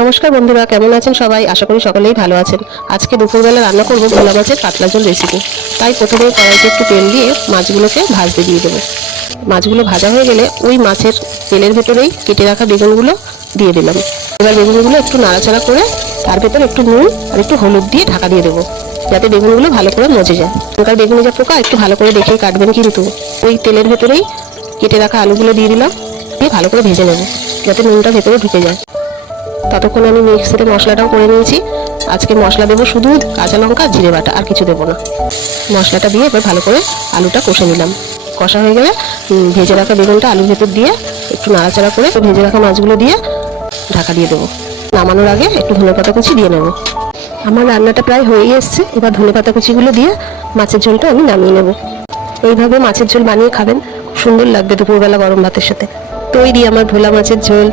নমস্কার বন্ধুরা, কেমন আছেন সবাই? আশা করি সকলেই ভালো আছেন। আজকে দুপুরবেলা রান্না করব ভোলা মাছের পাতলা ঝোল রেসিপি। তাই প্রথমে কড়াইতে একটু তেল দিয়ে মাছগুলোকে ভাজতে দিয়ে দেবো। মাছগুলো ভাজা হয়ে গেলে ওই মাছের তেলের ভেতরেই কেটে রাখা বেগুনগুলো দিয়ে দিলাম। এবার বেগুনগুলো একটু নাড়াচাড়া করে তার ভেতর একটু নুন আর একটু হলুদ দিয়ে ঢাকা দিয়ে দেবো, যাতে বেগুনগুলো ভালো করে মজে যায়। এখানকার বেগুনে যা পোকা, একটু ভালো করে দেখে কাটবেন। কিন্তু ওই তেলের ভেতরেই কেটে রাখা আলুগুলো দিয়ে দিলাম, দিয়ে ভালো করে ভেজে নেব, যাতে নুনটা ভেতরে ঢুকে যায়। ততক্ষণ আমি মিক্সিতে মশলাটাও করে নিয়েছি। আজকে মশলা দেবো শুধু কাঁচা লঙ্কা, জিরে বাটা, আর কিছু দেবো না। মশলাটা দিয়ে এবার ভালো করে আলুটা কষে নিলাম। কষা হয়ে গেলে ভেজে রাখা বেগুনটা আলুর ভেতর দিয়ে একটু নাড়াচাড়া করে ভেজে রাখা মাছগুলো দিয়ে ঢাকা দিয়ে দেবো। নামানোর আগে একটু ধনেপাতা কুচি দিয়ে নেব। আমার রান্নাটা প্রায় হয়েই এসছে। এবার ধনেপাতা কুচিগুলো দিয়ে মাছের ঝোলটা আমি নামিয়ে নেব। এইভাবে মাছের ঝোল বানিয়ে খাবেন, সুন্দর লাগবে দুপুরবেলা গরম ভাতের সাথে। তৈরি আমার ভোলা মাছের ঝোল।